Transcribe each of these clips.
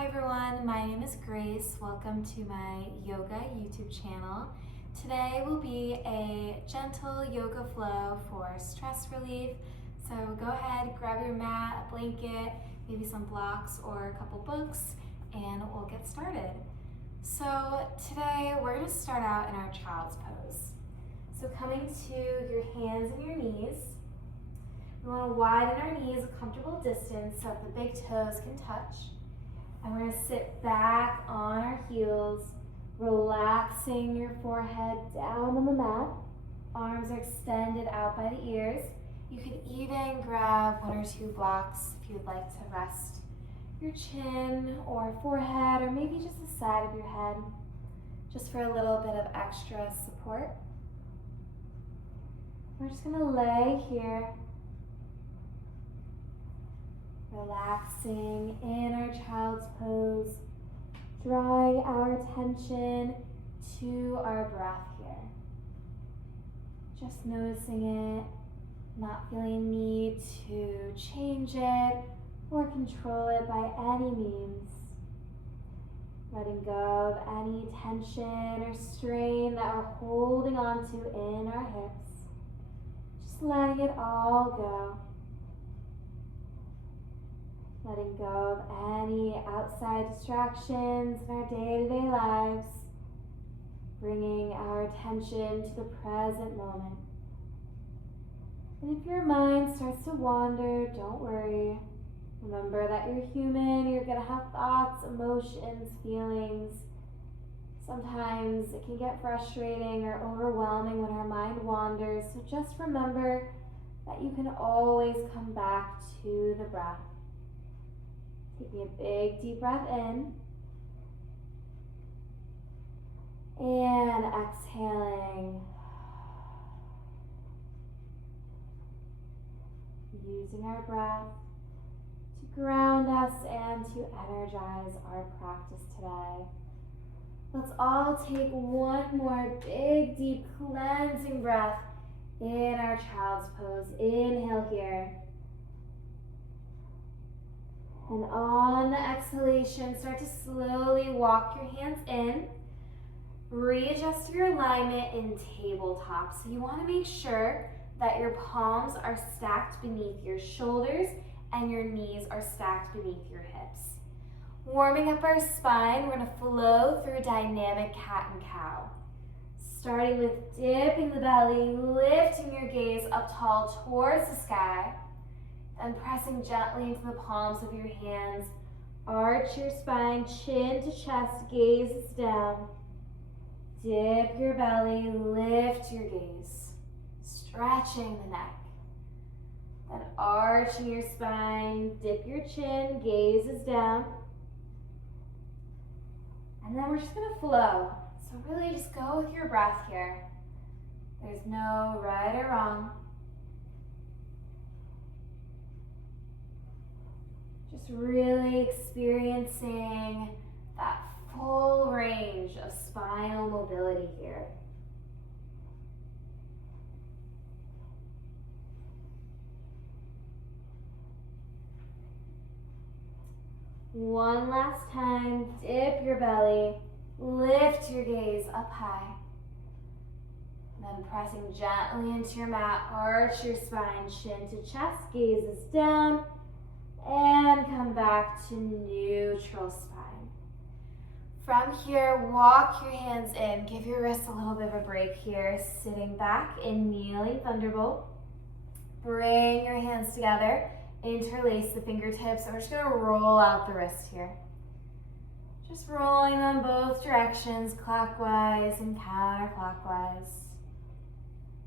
Hi everyone, my name is Grace. Welcome to my yoga YouTube channel. Today will be a gentle yoga flow for stress relief. So go ahead, grab your mat, a blanket, maybe some blocks or a couple books, and we'll get started. So today we're going to start out in our child's pose. So coming to your hands and your knees. We want to widen our knees a comfortable distance so that the big toes can touch. And we're going to sit back on our heels, relaxing your forehead down on the mat. Arms are extended out by the ears. You could even grab one or two blocks if you'd like to rest your chin or forehead or maybe just the side of your head, just for a little bit of extra support. We're just going to lay here, relaxing in our child's pose, drawing our attention to our breath here. Just noticing it, not feeling a need to change it or control it by any means. Letting go of any tension or strain that we're holding on to in our hips. Just letting it all go. Letting go of any outside distractions in our day-to-day lives. Bringing our attention to the present moment. And if your mind starts to wander, don't worry. Remember that you're human, you're going to have thoughts, emotions, feelings. Sometimes it can get frustrating or overwhelming when our mind wanders, so just remember that you can always come back to the breath. Taking a big deep breath in and exhaling. Using our breath to ground us and to energize our practice today. Let's all take one more big, deep cleansing breath in our child's pose. Inhale here. And on the exhalation, start to slowly walk your hands in. Readjust your alignment in tabletop. So you want to make sure that your palms are stacked beneath your shoulders and your knees are stacked beneath your hips. Warming up our spine, we're going to flow through dynamic cat and cow. Starting with dipping the belly, lifting your gaze up tall towards the sky. And pressing gently into the palms of your hands. Arch your spine, chin to chest, gaze is down. Dip your belly, lift your gaze. Stretching the neck. Then arching your spine, dip your chin, gaze is down. And then we're just going to flow. So really just go with your breath here. There's no right or wrong. Just really experiencing that full range of spinal mobility here. One last time, dip your belly, lift your gaze up high. Then pressing gently into your mat, arch your spine, chin to chest, gaze is down. And come back to neutral spine. From here, walk your hands in. Give your wrists a little bit of a break here. Sitting back in kneeling thunderbolt. Bring your hands together. Interlace the fingertips. And we're just going to roll out the wrist here. Just rolling them both directions, clockwise and counterclockwise.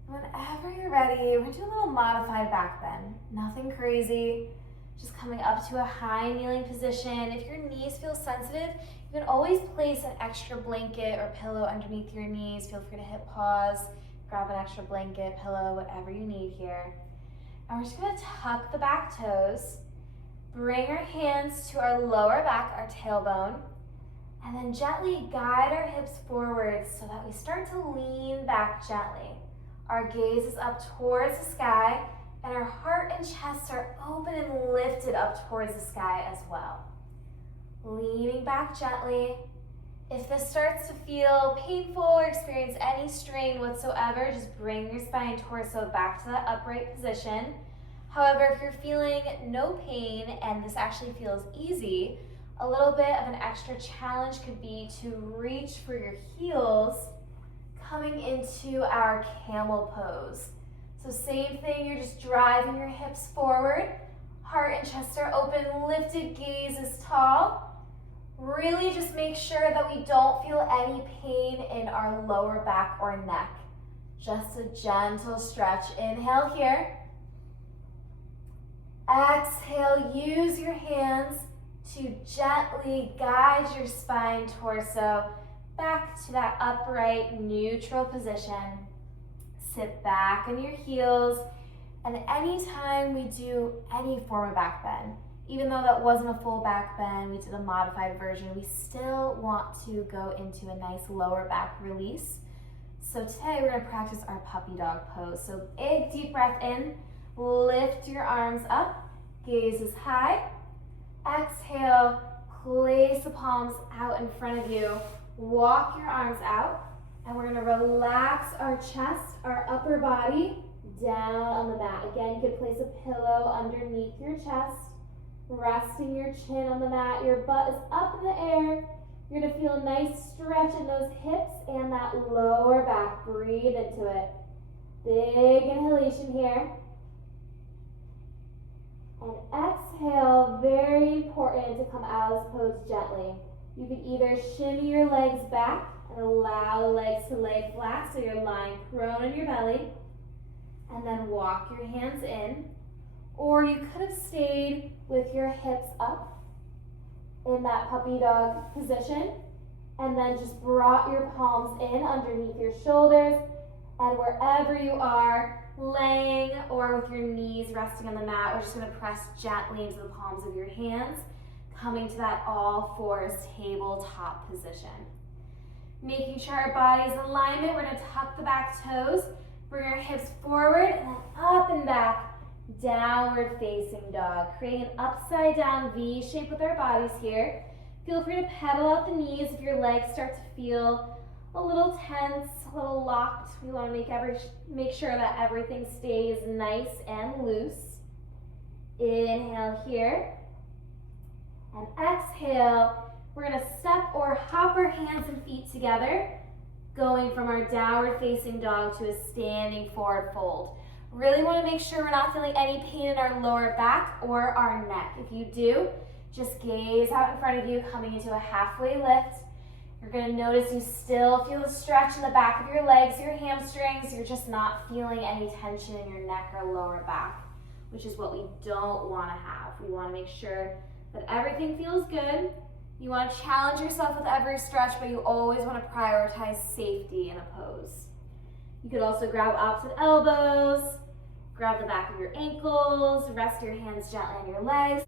Whenever you're ready, we're going to do a little modified back bend. Nothing crazy. Just coming up to a high kneeling position. If your knees feel sensitive, you can always place an extra blanket or pillow underneath your knees. Feel free to hit pause, grab an extra blanket, pillow, whatever you need here. And we're just going to tuck the back toes, bring our hands to our lower back, our tailbone, and then gently guide our hips forward so that we start to lean back gently. Our gaze is up towards the sky, and our heart and chest are open and lifted up towards the sky as well. leaning back gently. If this starts to feel painful or experience any strain whatsoever, just bring your spine torso back to that upright position. However, if you're feeling no pain and this actually feels easy, a little bit of an extra challenge could be to reach for your heels, coming into our camel pose. So same thing, you're just driving your hips forward, heart and chest are open, lifted gaze is tall. Really just make sure that we don't feel any pain in our lower back or neck. Just a gentle stretch. Inhale here. Exhale, use your hands to gently guide your spine, torso back to that upright, neutral position. Sit back on your heels, and anytime we do any form of back bend, even though that wasn't a full back bend, we did a modified version, we still want to go into a nice lower back release. So today we're gonna practice our puppy dog pose. So big deep breath in, lift your arms up, gaze is high. Exhale, place the palms out in front of you, walk your arms out, and we're gonna relax our chest, our upper body down on the mat. Again, you could place a pillow underneath your chest, resting your chin on the mat. Your butt is up in the air. You're gonna feel a nice stretch in those hips and that lower back. Breathe into it. Big inhalation here. And exhale, very important to come out of this pose gently. You can either shimmy your legs back and allow the legs to lay flat so you're lying prone on your belly, and then walk your hands in. Or you could have stayed with your hips up in that puppy dog position, and then just brought your palms in underneath your shoulders, and wherever you are, laying or with your knees resting on the mat, we're just gonna press gently into the palms of your hands, coming to that all fours tabletop position. Making sure our body's in alignment, we're gonna tuck the back toes, bring our hips forward, and then up and back, downward facing dog. Creating an upside down V shape with our bodies here. Feel free to pedal out the knees if your legs start to feel a little tense, a little locked. We want to make sure that everything stays nice and loose. Inhale here. And exhale. We're going to step or hop our hands and feet together, going from our downward facing dog to a standing forward fold. Really want to make sure we're not feeling any pain in our lower back or our neck. If you do, just gaze out in front of you, coming into a halfway lift. You're going to notice you still feel a stretch in the back of your legs, your hamstrings. You're just not feeling any tension in your neck or lower back, which is what we don't want to have. We want to make sure that everything feels good. You want to challenge yourself with every stretch, but you always want to prioritize safety in a pose. You could also grab opposite elbows, grab the back of your ankles, rest your hands gently on your legs,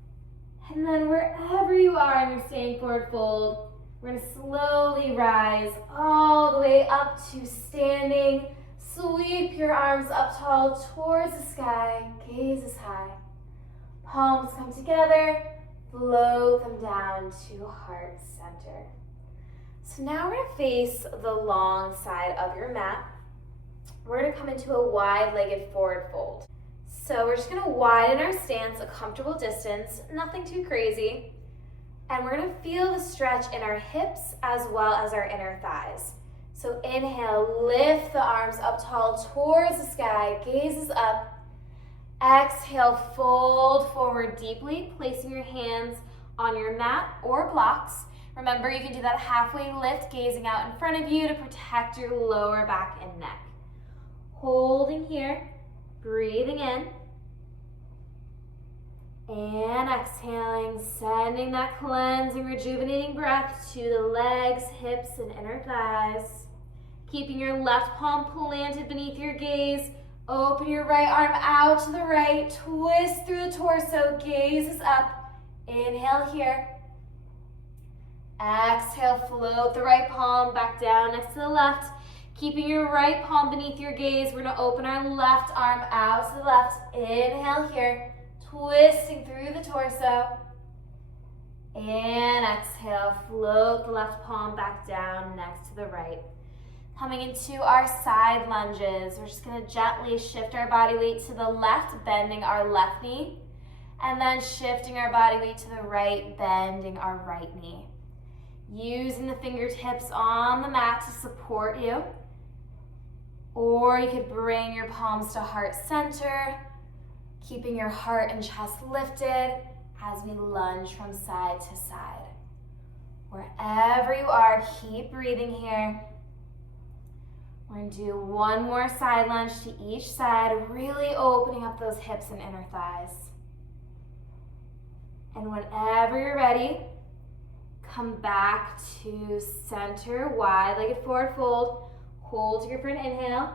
and then wherever you are in your standing forward fold, we're going to slowly rise all the way up to standing. Sweep your arms up tall towards the sky, gaze is high. Palms come together, float them down to heart center. So now we're going to face the long side of your mat. We're going to come into a wide-legged forward fold. So we're just going to widen our stance a comfortable distance, nothing too crazy. And we're going to feel the stretch in our hips as well as our inner thighs. So inhale, lift the arms up tall towards the sky, gaze is up. Exhale, fold forward deeply, placing your hands on your mat or blocks. Remember, you can do that halfway lift, gazing out in front of you to protect your lower back and neck. Holding here, breathing in, and exhaling, sending that cleansing, rejuvenating breath to the legs, hips, and inner thighs. Keeping your left palm planted beneath your gaze. Open your right arm out to the right, twist through the torso, gaze is up. Inhale here. Exhale, float the right palm back down next to the left. Keeping your right palm beneath your gaze, we're gonna open our left arm out to the left. Inhale here, twisting through the torso. And exhale, float the left palm back down next to the right. Coming into our side lunges, we're just gonna gently shift our body weight to the left, bending our left knee, and then shifting our body weight to the right, bending our right knee. Using the fingertips on the mat to support you, or you could bring your palms to heart center, keeping your heart and chest lifted as we lunge from side to side. Wherever you are, keep breathing here. We're gonna do one more side lunge to each side, really opening up those hips and inner thighs. And whenever you're ready, come back to center, wide-legged forward fold. Hold here for an inhale.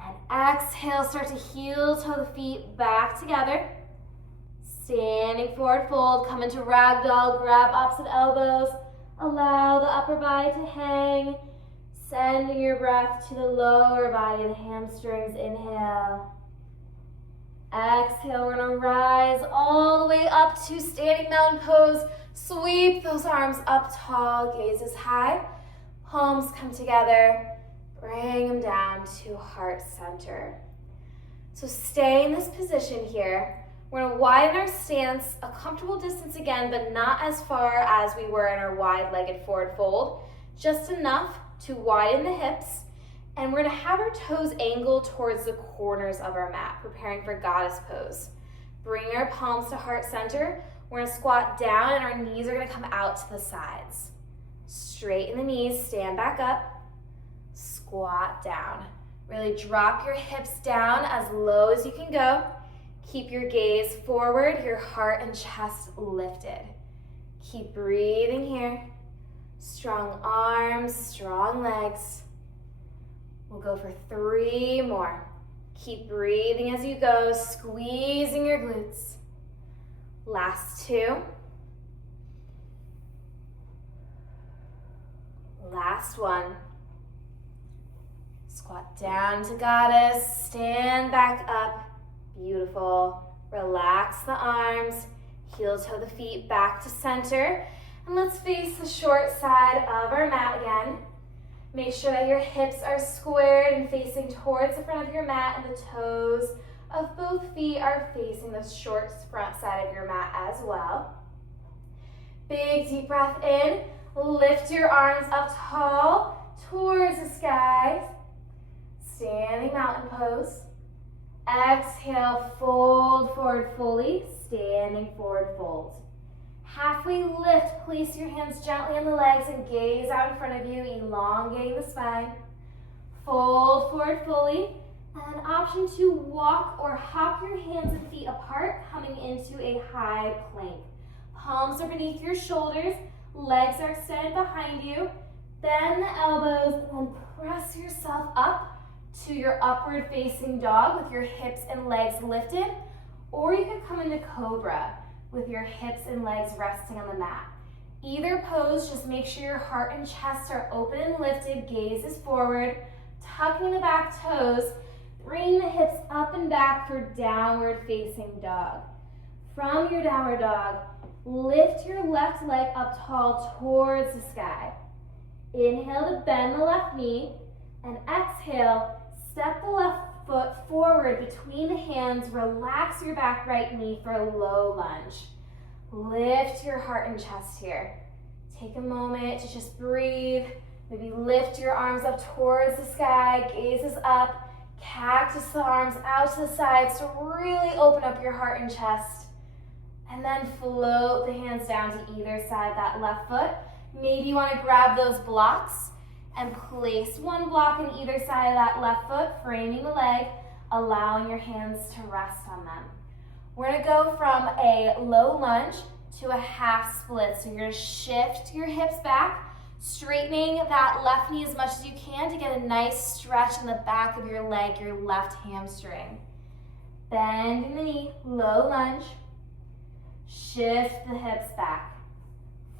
And exhale, start to heel toe the feet back together. Standing forward fold, come into ragdoll, grab opposite elbows. Allow the upper body to hang. Sending your breath to the lower body, the hamstrings, inhale. Exhale, we're gonna rise all the way up to standing mountain pose. Sweep those arms up tall, gaze is high. Palms come together, bring them down to heart center. So stay in this position here. We're gonna widen our stance a comfortable distance again, but not as far as we were in our wide-legged forward fold. Just enough to widen the hips. And we're gonna have our toes angled towards the corners of our mat, preparing for goddess pose. Bring our palms to heart center. We're gonna squat down and our knees are gonna come out to the sides. Straighten the knees, stand back up, squat down. Really drop your hips down as low as you can go. Keep your gaze forward, your heart and chest lifted. Keep breathing here. Strong arms, strong legs. We'll go for 3 more. Keep breathing as you go, squeezing your glutes. Last 2. Last 1. Squat down to goddess, stand back up. Beautiful. Relax the arms, heel toe the feet back to center. And let's face the short side of our mat again. Make sure that your hips are squared and facing towards the front of your mat, and the toes of both feet are facing the short front side of your mat as well. Big deep breath in. Lift your arms up tall towards the skies. Standing mountain pose. Exhale, fold forward fully, standing forward fold. Halfway lift, place your hands gently on the legs and gaze out in front of you, elongating the spine. Fold forward fully, and an option to walk or hop your hands and feet apart, coming into a high plank. Palms are beneath your shoulders, legs are extended behind you. Bend the elbows and then press yourself up to your upward facing dog with your hips and legs lifted, or you could come into cobra with your hips and legs resting on the mat. Either pose, just make sure your heart and chest are open and lifted, gaze is forward, tucking the back toes, bring the hips up and back for downward facing dog. From your downward dog, lift your left leg up tall towards the sky. Inhale to bend the left knee, and exhale, step the left foot forward between the hands, relax your back right knee for a low lunge. Lift your heart and chest here. Take a moment to just breathe. Maybe lift your arms up towards the sky, gazes up, cactus the arms out to the sides to really open up your heart and chest. And then float the hands down to either side of that left foot. Maybe you want to grab those blocks and place one block on either side of that left foot, framing the leg, allowing your hands to rest on them. We're gonna go from a low lunge to a half split. So you're gonna shift your hips back, straightening that left knee as much as you can to get a nice stretch in the back of your leg, your left hamstring. Bending the knee, low lunge, shift the hips back,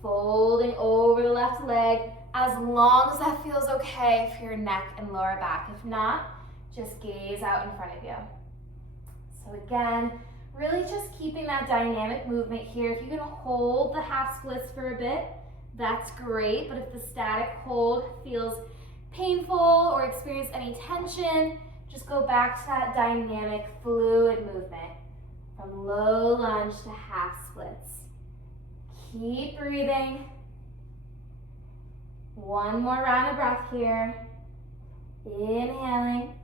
folding over the left leg, as long as that feels okay for your neck and lower back. If not, just gaze out in front of you. So again, Really just keeping that dynamic movement here. If you can hold the half splits for a bit, that's great, but if the static hold feels painful or experience any tension, just go back to that dynamic, fluid movement from low lunge to half splits. Keep breathing. One more round of breath here. Inhaling.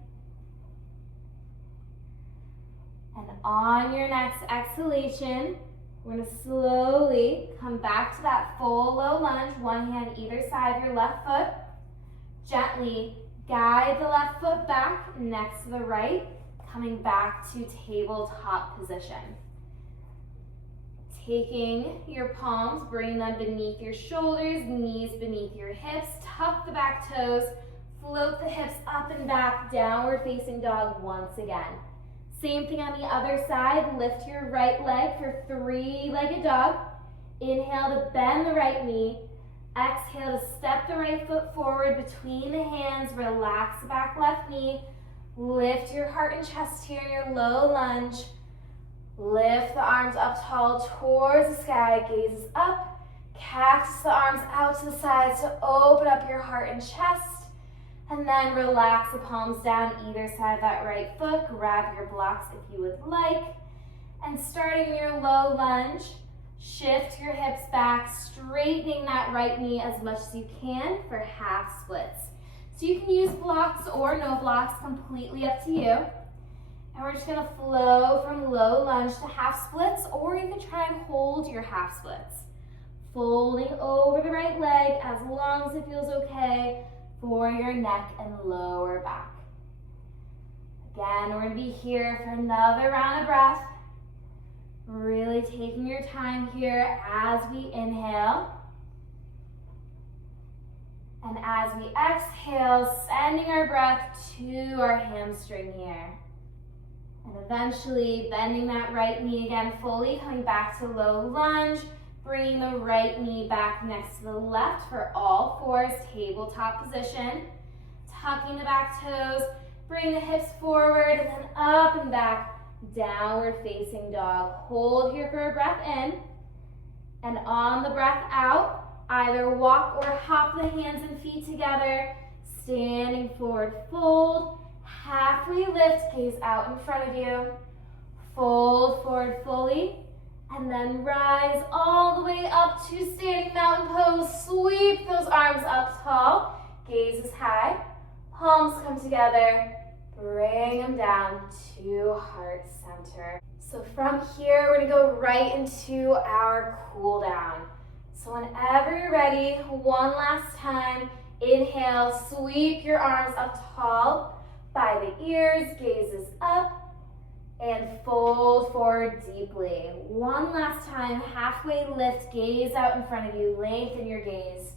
And on your next exhalation, we're going to slowly come back to that full low lunge, one hand either side of your left foot. Gently guide the left foot back next to the right, coming back to tabletop position. Taking your palms, bring them beneath your shoulders, knees beneath your hips, tuck the back toes, float the hips up and back, downward facing dog once again. Same thing on the other side, lift your right leg for three-legged dog. Inhale to bend the right knee. Exhale to step the right foot forward between the hands, relax the back left knee. Lift your heart and chest here in your low lunge. Lift the arms up tall towards the sky, gazes up. Cactus the arms out to the sides to open up your heart and chest. And then relax the palms down either side of that right foot. Grab your blocks if you would like. And starting your low lunge, shift your hips back, straightening that right knee as much as you can for half splits. So you can use blocks or no blocks, completely up to you. And we're just gonna flow from low lunge to half splits, or you can try and hold your half splits. Folding over the right leg as long as it feels okay for your neck and lower back. Again, we're gonna be here for another round of breath. Really taking your time here as we inhale. And as we exhale, sending our breath to our hamstring here. And eventually bending that right knee again fully, coming back to low lunge, bringing the right knee back next to the left for all fours, tabletop position. Tucking the back toes, bring the hips forward and then up and back, downward facing dog. Hold here for a breath in. And on the breath out, either walk or hop the hands and feet together, standing forward, fold, halfway lift, gaze out in front of you. Fold forward fully. And then rise all the way up to standing mountain pose. Sweep those arms up tall. Gaze is high. Palms come together. Bring them down to heart center. So from here, we're gonna go right into our cool down. So whenever you're ready, one last time, inhale, sweep your arms up tall by the ears, gazes up. And fold forward deeply. One last time, halfway lift, gaze out in front of you, lengthen your gaze.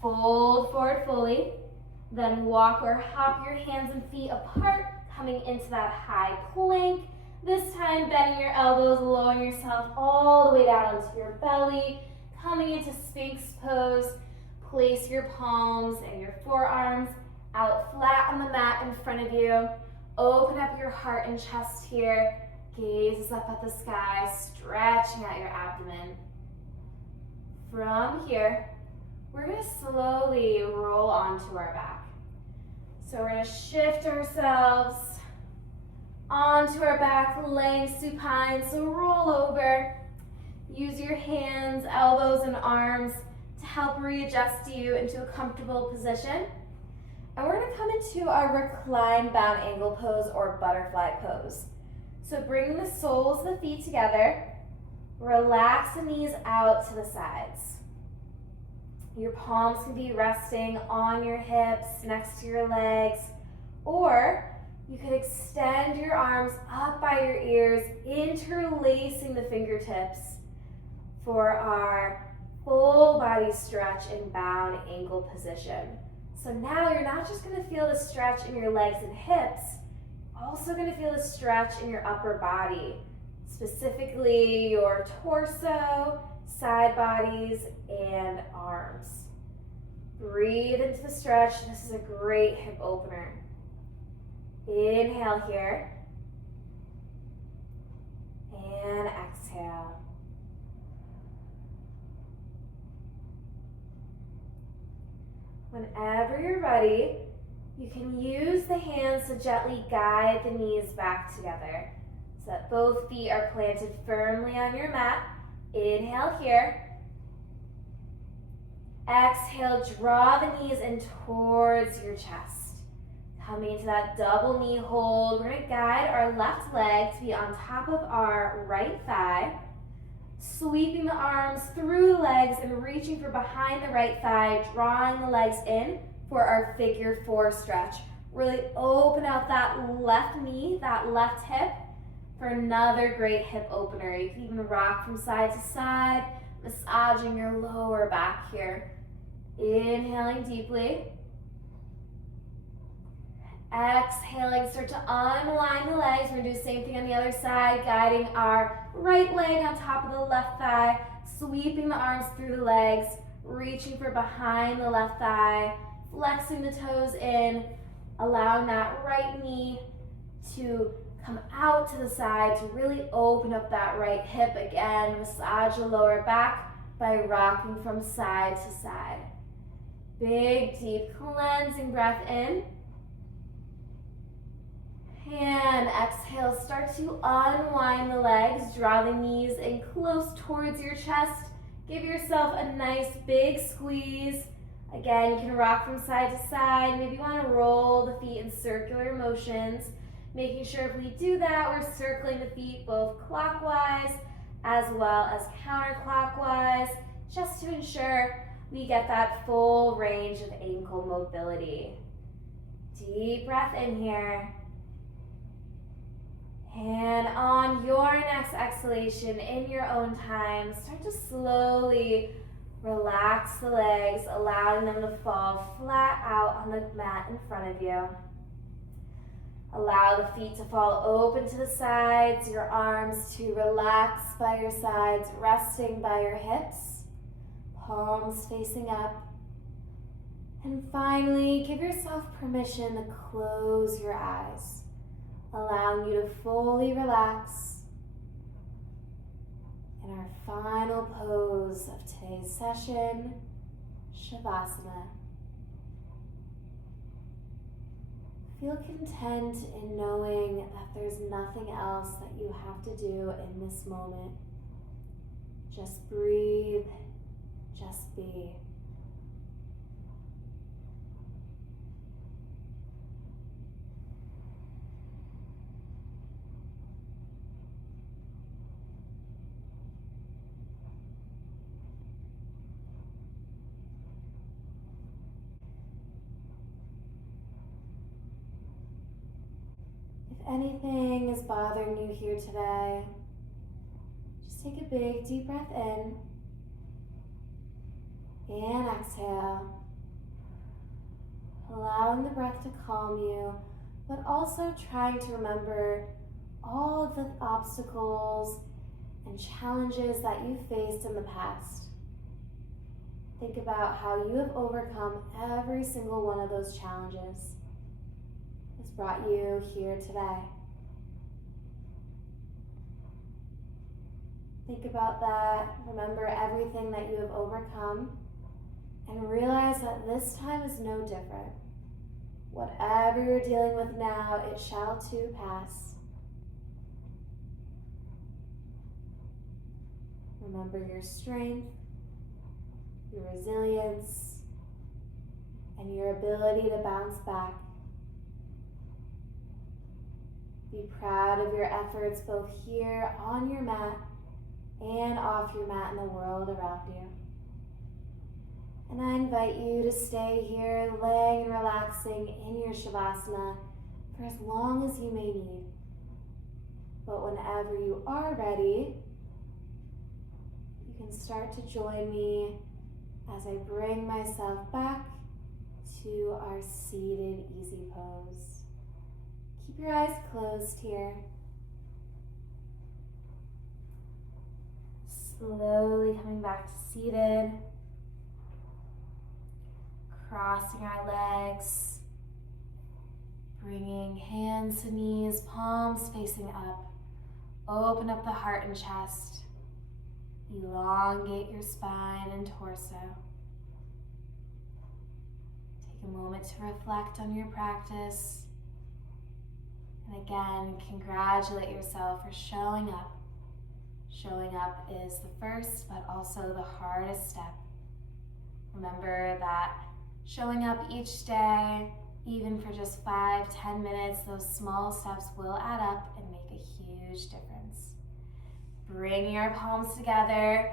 Fold forward fully, then walk or hop your hands and feet apart, coming into that high plank. This time, bending your elbows, lowering yourself all the way down onto your belly, coming into Sphinx pose. Place your palms and your forearms out flat on the mat in front of you. Open up your heart and chest here. Gaze up at the sky, stretching out your abdomen. From here, we're going to slowly roll onto our back. So we're going to shift ourselves onto our back, laying supine. So roll over. Use your hands, elbows, and arms to help readjust you into a comfortable position. And we're gonna come into our recline bound angle pose or butterfly pose. So bring the soles of the feet together, relax the knees out to the sides. Your palms can be resting on your hips, next to your legs, or you could extend your arms up by your ears, interlacing the fingertips for our full body stretch in bound ankle position. So now you're not just going to feel the stretch in your legs and hips, also going to feel the stretch in your upper body, specifically your torso, side bodies, and arms. Breathe into the stretch. This is a great hip opener. Inhale here. And exhale. Whenever you're ready, you can use the hands to gently guide the knees back together so that both feet are planted firmly on your mat. Inhale here. Exhale, draw the knees in towards your chest. Coming into that double knee hold, we're going to guide our left leg to be on top of our right thigh. Sweeping the arms through the legs and reaching for behind the right thigh, drawing the legs in for our figure four stretch. Really open out that left knee, that left hip for another great hip opener. You can even rock from side to side, massaging your lower back here. Inhaling deeply. Exhaling, start to unwind the legs. We're going to do the same thing on the other side, guiding our right leg on top of the left thigh, sweeping the arms through the legs, reaching for behind the left thigh, flexing the toes in, allowing that right knee to come out to the side to really open up that right hip. Again, massage the lower back by rocking from side to side. Big, deep cleansing breath in. And exhale, start to unwind the legs, draw the knees in close towards your chest. Give yourself a nice big squeeze. Again, you can rock from side to side. Maybe you want to roll the feet in circular motions. Making sure if we do that, we're circling the feet both clockwise as well as counterclockwise, just to ensure we get that full range of ankle mobility. Deep breath in here. And on your next exhalation, in your own time, start to slowly relax the legs, allowing them to fall flat out on the mat in front of you. Allow the feet to fall open to the sides, your arms to relax by your sides, resting by your hips, palms facing up. And finally, give yourself permission to close your eyes, allowing you to fully relax in our final pose of today's session, Shavasana. Feel content in knowing that there's nothing else that you have to do in this moment. Just breathe, just be. If anything is bothering you here today, just take a big deep breath in and exhale, allowing the breath to calm you, but also trying to remember all of the obstacles and challenges that you faced in the past. Think about how you have overcome every single one of those challenges. Has brought you here today. Think about that. Remember everything that you have overcome and realize that this time is no different. Whatever you're dealing with now, it shall too pass. Remember your strength, your resilience, and your ability to bounce back. Be proud of your efforts both here on your mat and off your mat in the world around you. And I invite you to stay here laying and relaxing in your Shavasana for as long as you may need. But whenever you are ready, you can start to join me as I bring myself back to our seated easy pose. Keep your eyes closed here. Slowly coming back to seated. Crossing our legs. Bringing hands to knees, palms facing up. Open up the heart and chest. Elongate your spine and torso. Take a moment to reflect on your practice. And again, congratulate yourself for showing up. Showing up is the first, but also the hardest step. Remember that showing up each day, even for just 5-10 minutes, those small steps will add up and make a huge difference. Bring your palms together,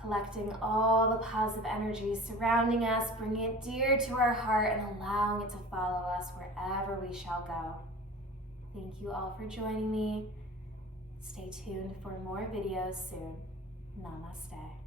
collecting all the positive energy surrounding us, bringing it dear to our heart and allowing it to follow us wherever we shall go. Thank you all for joining me. Stay tuned for more videos soon. Namaste.